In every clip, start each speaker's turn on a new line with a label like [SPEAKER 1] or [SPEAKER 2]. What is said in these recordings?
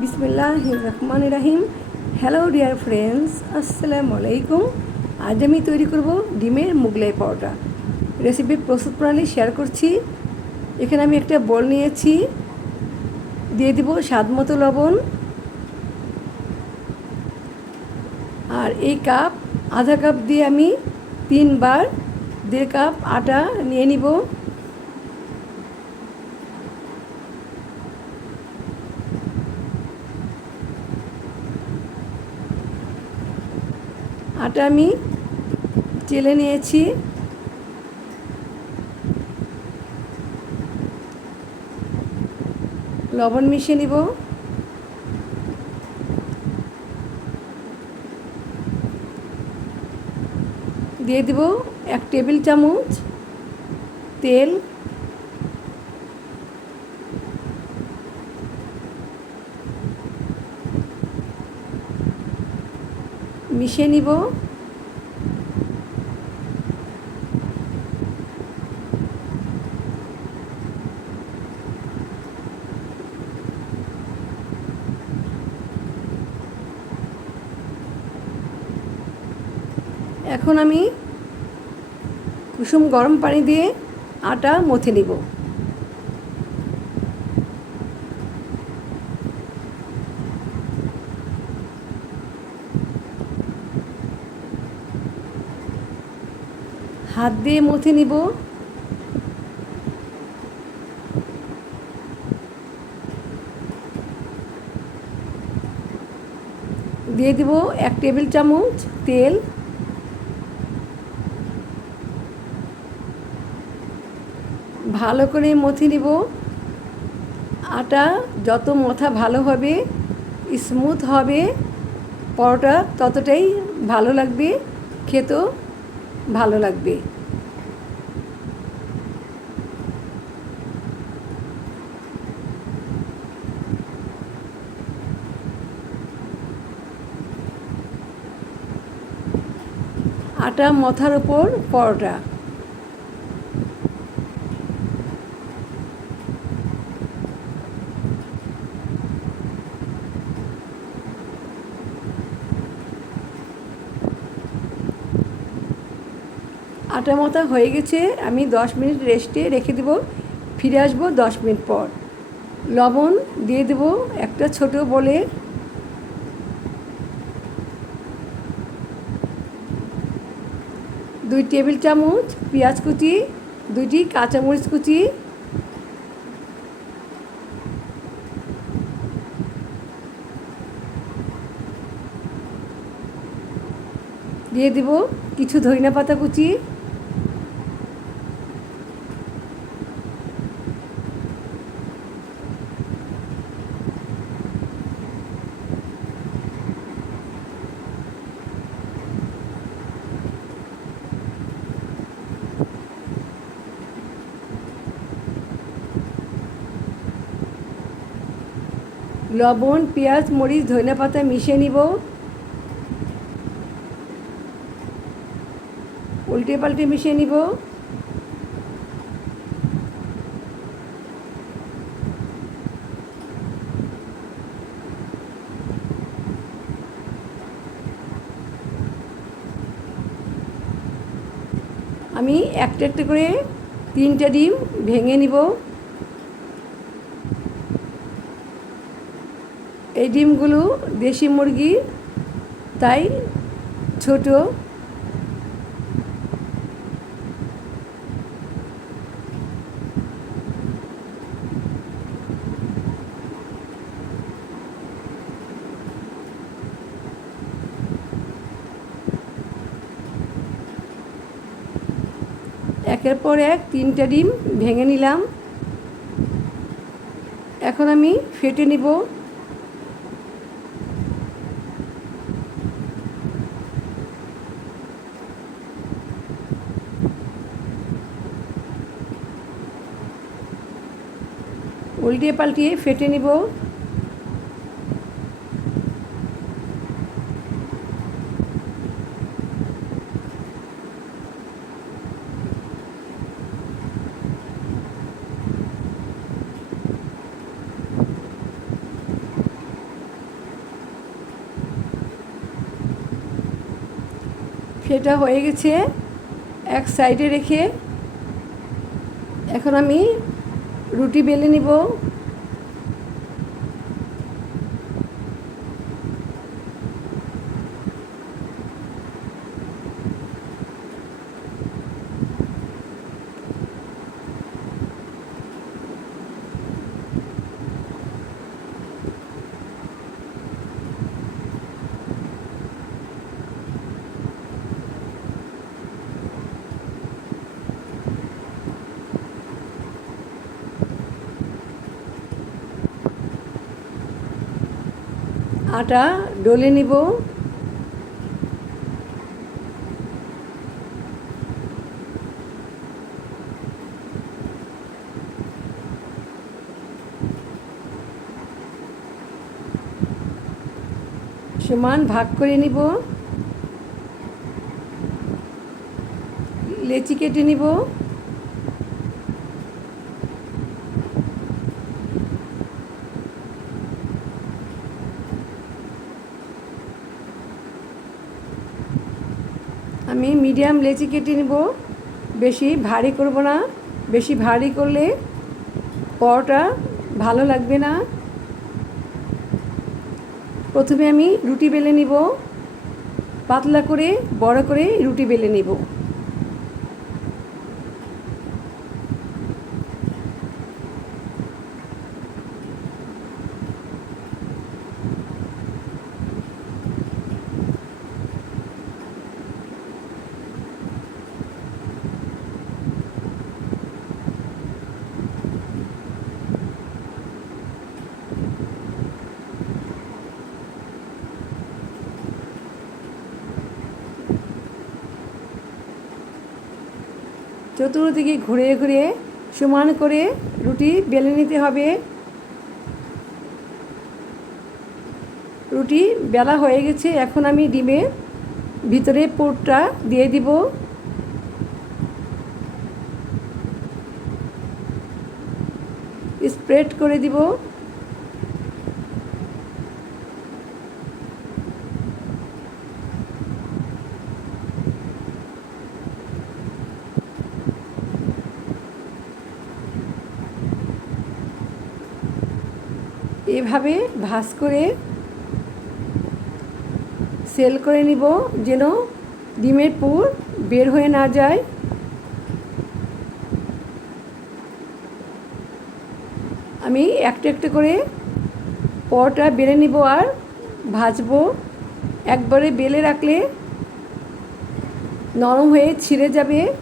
[SPEAKER 1] বিসমিল্লাহ রহমান রাহিম। হ্যালো ডিয়ার ফ্রেন্ডস আসসালামু আলাইকুম আজ আমি তৈরি করব ডিমের মুগলাই পরোটা রেসিপির প্রস্তুত প্রণালী শেয়ার করছি। এখানে আমি একটা বল নিয়েছি। দিয়ে দিব স্বাদ মতো লবণ। আর এই কাপ আধা কাপ দিয়ে আমি তিনবার দেড় কাপ আটা নিয়ে নিব। আটা আমি চেলে নিয়েছি। লবণ মিশিয়ে নিব। দিয়ে দিব এক টেবিল চামচ তেল। মিশিয়ে নিব। এখন আমি কুসুম গরম পানি দিয়ে আটা মথে নিব। হাত দিয়ে মথে নিব। দিয়ে দিব এক টেবিল চামচ তেল। ভালো করে মথে নিব। আটা যত মথা ভালো হবে, স্মুথ হবে, পরোটা ততটাই ভালো লাগবে খেতেও। ভালো লাগবে। আটা মথার উপর পরোটা। আটা মতা হয়ে গেছে, আমি দশ মিনিট রেস্টে রেখে দেব। ফিরে আসব দশ মিনিট পর। লবণ দিয়ে দেব একটা ছোট বলে। দুই টেবিল চামচ পেঁয়াজ কুচি, দুইটি কাঁচামরিচ কুচি। দিয়ে দিব কিছু ধইনা পাতা কুচি। লবণ, পেঁয়াজ, মরিচ, ধনে পাতা মিশিয়ে নিব। উল্টে পাল্টে মিশিয়ে নিব। আমি একটা একটা করে তিনটা ডিম ভেঙে নিব। এই ডিমগুলো দেশি মুরগি, তাই ছোট। একের পর এক তিনটা ডিম ভেঙে নিলাম। এখন আমি ফেটে নিব। উল্টিয়ে পাল্টিয়ে ফেটে নিব। ফেটা হয়ে গেছে। এক সাইডে রেখে এখন আমি রুটি বেলে নিব। আটা ডলে নিব। সমান ভাগ করে নিব। লেচি কেটে নিব। আমি মিডিয়াম লেচি কেটে নিব। বেশি ভারী করব না। বেশি ভারী করলে পরটা ভালো লাগবে না। প্রথমে আমি রুটি বেলে নিব। পাতলা করে, বড় করে রুটি বেলে নিব। চতুর্দিকে ঘুরে ঘুরে সমান করে রুটি বেলে নিতে হবে। রুটি বেলা হয়ে গেছে, এখন আমি ডিমে ভিতরে পোরটা দিয়ে দিব। স্প্রেড করে দিব। এভাবে ভাস করে সেল করে নিব যেন ডিমের পুর বের হয়ে না যায়। আমি একটা একটা করে পরটা বেলে নিব আর ভাজবো। একবারে বেলে রাখলে নরম হয়ে ছিঁড়ে যাবে।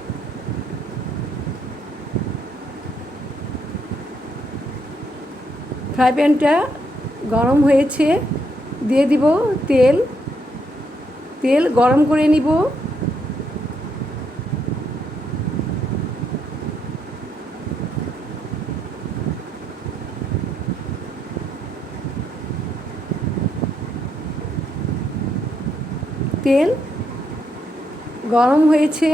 [SPEAKER 1] ফ্রাই প্যানটা গরম হয়েছে, দিয়ে দিব তেল। তেল গরম করে নিব। তেল গরম হয়েছে।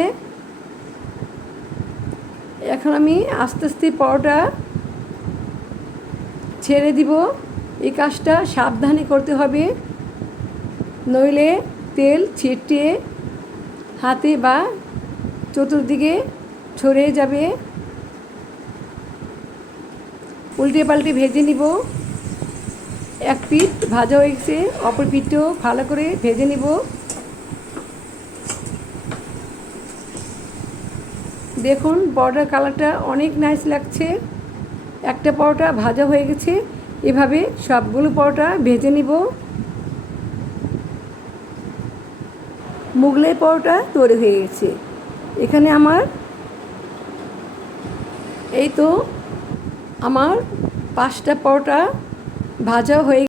[SPEAKER 1] এখন আমি আস্তে আস্তে পরোটা ছেড়ে দিব। এই কাজটা সাবধানে করতে হবে। নইলে তেল ছিটিয়ে হাতে বা চতুর্দিকে ছড়িয়ে যাবে। উল্টে পাল্টে ভেজে নিব। এক পিঠ ভাজা হয়েছে, অপর পিঠও ভালো করে ভেজে নিব। দেখুন বর্ডার কালারটা অনেক নাইস লাগছে। একটা পরোটা ভাজা হয়ে গেছে। এভাবে সবগুলো পরোটা ভেজে নিব। মুগলাই পরোটা তৈরি হয়ে গেছে। এখানে আমার এই তো আমার পাঁচটা পরোটা ভাজা হয়ে